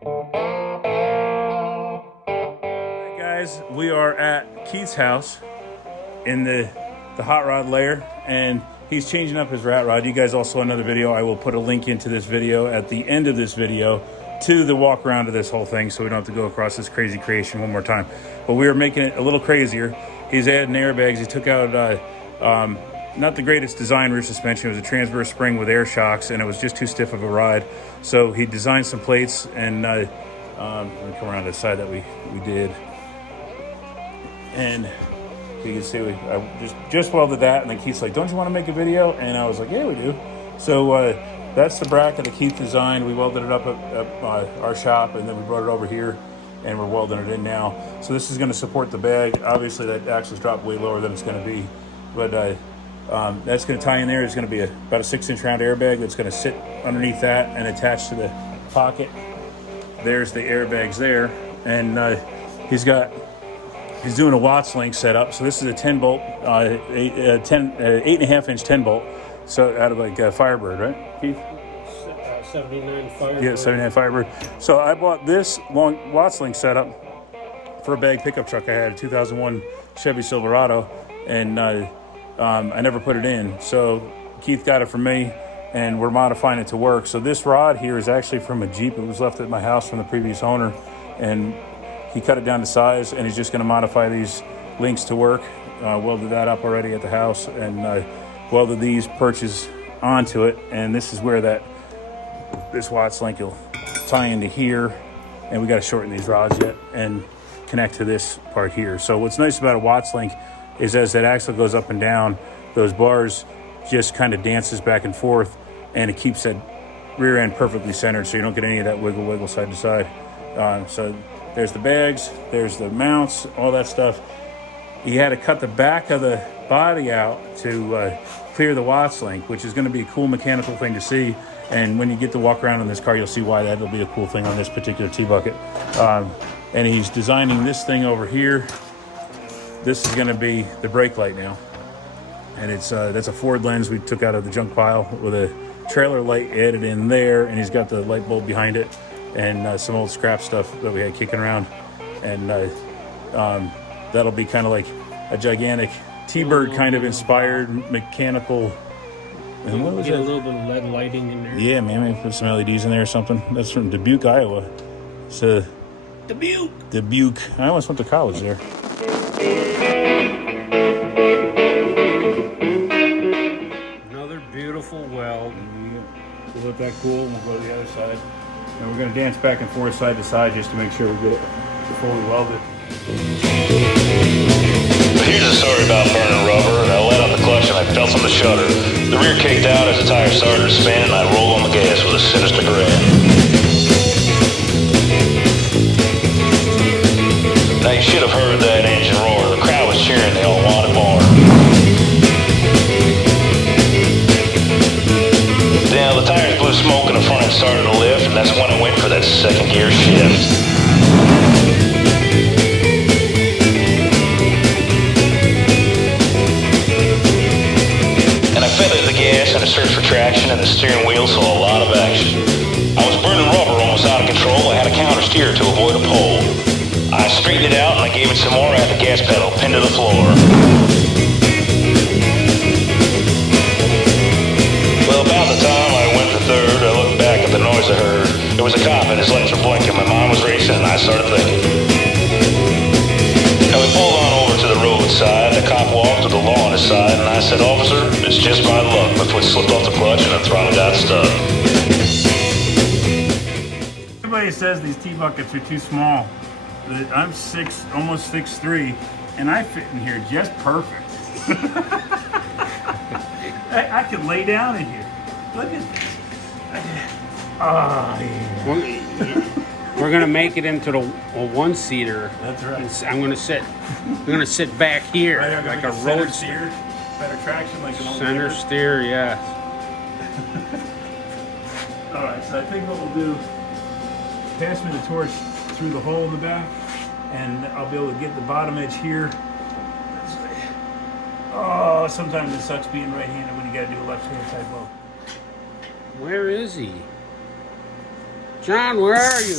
Hey guys, we are at Keith's house in the hot rod layer, and he's changing up his rat rod. You guys all saw another video. I will put a link into this video at the end of this video to the walk around of this whole thing, so we don't have to go across this crazy creation one more time. But we are making it a little crazier. He's adding airbags. He took out not the greatest design rear suspension. It was a transverse spring with air shocks, and it was just too stiff of a ride. So he designed some plates, and let me come around to the side that we did. And you can see I just welded that, and then Keith's like, don't you want to make a video? And I was like, yeah, we do. So that's the bracket that Keith designed. We welded it up at our shop, and then we brought it over here, and we're welding it in now. So this is going to support the bag. Obviously that axle's dropped way lower than it's going to be, but that's going to tie in there. It's going to be about a 6-inch round airbag that's going to sit underneath that and attach to the pocket. There's the airbags there, and he's doing a Watts link setup. So this is a 10 bolt, 8.5 inch 10 bolt. So out of like Firebird, right, Keith? 79 Firebird. Yeah, 79 Firebird. So I bought this long Watts link setup for a bag pickup truck I had, a 2001 Chevy Silverado, and I never put it in. So Keith got it from me, and we're modifying it to work. So this rod here is actually from a Jeep. It was left at my house from the previous owner, and he cut it down to size, and he's just going to modify these links to work. Welded that up already at the house, and welded these perches onto it. And this is where this Watts link will tie into here, and we got to shorten these rods yet and connect to this part here. So what's nice about a Watts link is as that axle goes up and down, those bars just kind of dances back and forth, and it keeps that rear end perfectly centered, so you don't get any of that wiggle side to side. So there's the bags, there's the mounts, all that stuff. He had to cut the back of the body out to clear the Watts link, which is going to be a cool mechanical thing to see. And when you get to walk around in this car, you'll see why that'll be a cool thing on this particular T-bucket. And he's designing this thing over here. This is going to be the brake light now. And that's a Ford lens we took out of the junk pile with a trailer light added in there. And he's got the light bulb behind it, and some old scrap stuff that we had kicking around. And that'll be kind of like a gigantic T-Bird kind of inspired mechanical. And what was Get it? a little bit of LED lighting in there. Yeah, man, maybe put some LEDs in there or something. That's from Dubuque, Iowa. It's Dubuque. I almost went to college there. Another beautiful weld. We'll let that cool, and we'll go to the other side. And we're going to dance back and forth side to side just to make sure we get it fully welded. Here's a story about burning rubber, and I let on the clutch and I felt on the shutter. The rear kicked out as the tire started to spin, and I rolled on the gas with a sinister grin. Now you should have heard that engine roar. The crowd was cheering, they all wanted more. Now the tires blew smoke and the front end started to lift, and that's when I went for that second gear shift. Feathered the gas and a search for traction, and the steering wheel saw a lot of action. I was burning rubber almost out of control. I had a counter steer to avoid a pole. I straightened it out and I gave it some more. I had the gas pedal pinned to the floor. Well, about the time I went for third, I looked back at the noise I heard. There was a cop and his lights were blinking. My mind was racing and I started thinking. Now we pulled on over to the roadside. The cop walked with the law on his side, and I said, "Officer, it's just my luck. My foot slipped off the clutch and the throttle got stuck." Everybody says these T-buckets are too small. I'm almost 6'3", and I fit in here just perfect. I could lay down in here. Look at this. Oh, yeah. We're gonna make it into a one-seater. That's right. I'm gonna sit back here, Right, like a center road steer, better traction, like an old center Wagner. steer. Yes. All right, so I think what we'll do, pass me the torch through the hole in the back, and I'll be able to get the bottom edge here. Oh, sometimes it sucks being right-handed when you gotta do a left-hand type weld. Where is he? John, where are you?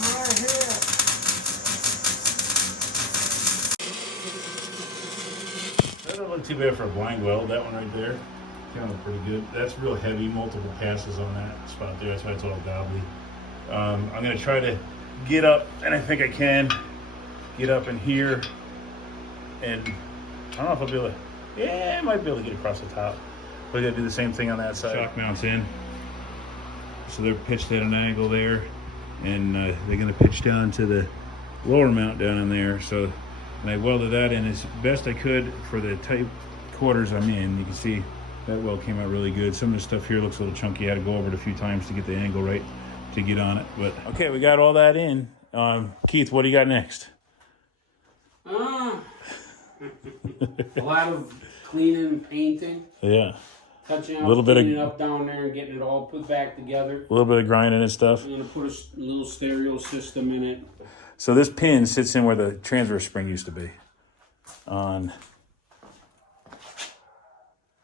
right here. That don't look too bad for a blind weld. That one right there, kind of pretty good. That's real heavy. Multiple passes on that spot there. That's why it's all gobbly. I'm gonna try to get up, and I think I can get up in here, and I don't know if I'll be able to. Yeah, I might be able to get across the top. But I gotta do the same thing on that side. Shock mounts in, so they're pitched at an angle there, and they're gonna pitch down to the lower mount down in there. So, and I welded that in as best I could for the tight quarters I'm in. You can see that weld came out really good. Some of the stuff here looks a little chunky. I had to go over it a few times to get the angle right to get on it. But okay, we got all that in. Keith, what do you got next? A lot of cleaning and painting. Yeah. Touching up, A little bit of- cleaning up down there and getting it all put back together. A little bit of grinding and stuff. I'm gonna put a little stereo system in it. So this pin sits in where the transverse spring used to be, on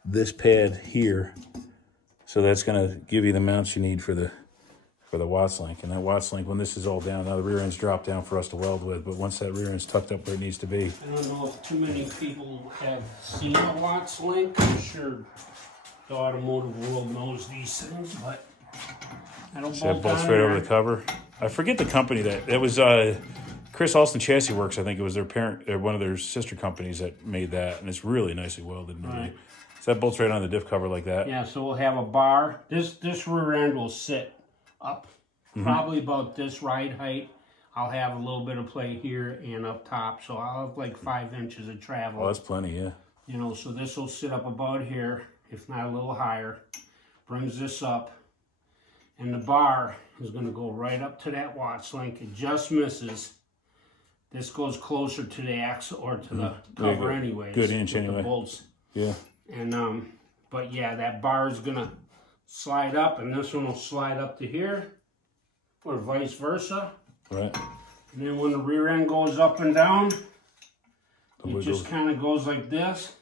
this pad here. So that's going to give you the mounts you need for the Watts link. And that Watts link, when this is all down, now the rear end's dropped down for us to weld with, but once that rear end's tucked up where it needs to be. I don't know if too many people have seen a Watts link. I'm sure the automotive world knows these things, but I don't So that bolt bolts on right there. over the cover. I forget the company that it was. Chris Alston Chassis Works, I think it was their parent, or one of their sister companies that made that, and it's really nicely welded. Right. So that bolts right on the diff cover like that. Yeah, so we'll have a bar. This rear end will sit up, probably about this ride height. I'll have a little bit of play here and up top, so I'll have like 5 inches of travel. Oh, that's plenty, yeah. You know, so this will sit up about here, if not a little higher. Brings this up, and the bar is going to go right up to that Watts link. It just misses. This goes closer to the axle or to the cover anyways. Good inch with anyway. The bolts. Yeah. And but yeah, that bar is gonna slide up, and this one will slide up to here, or vice versa. Right. And then when the rear end goes up and down, The it just kind of goes like this,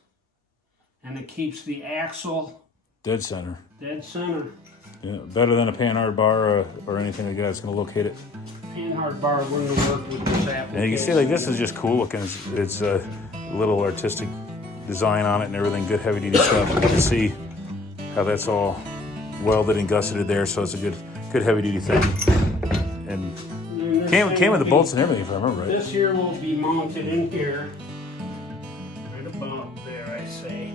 and it keeps the axle dead center. dead center. Yeah, better than a panhard bar or anything like that. It's going to locate it. Panhard bar wouldn't work with this application. And you can see, like, this is just cool looking. It's a little artistic design on it and everything. Good heavy duty stuff. You can see how that's all welded and gusseted there. So it's a good heavy duty thing. And came with the bolts and everything, if I remember right. This here will be mounted in here, right about there, I say.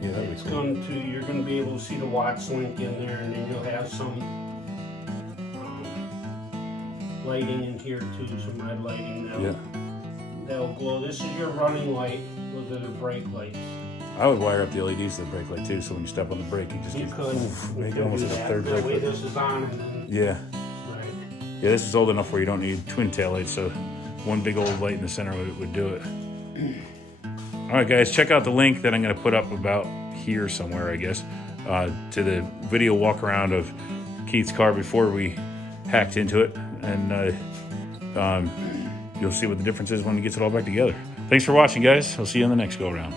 Yeah, that'd It's be cool. going to, you're going to be able to see the Watts link in there, and then you'll have some lighting in here too, some red lighting that'll glow. This is your running light. Those are the brake lights. I would wire up the LEDs to the brake light too, so when you step on the brake, you just You get, could make it almost do like a that. third That brake way light. this is on, and then Yeah. right. Yeah, this is old enough where you don't need twin tail lights, so one big old light in the center would do it. All right, guys, check out the link that I'm going to put up about here somewhere, I guess, to the video walk around of Keith's car before we hacked into it, and you'll see what the difference is when he gets it all back together. Thanks for watching, guys. I'll see you on the next go around.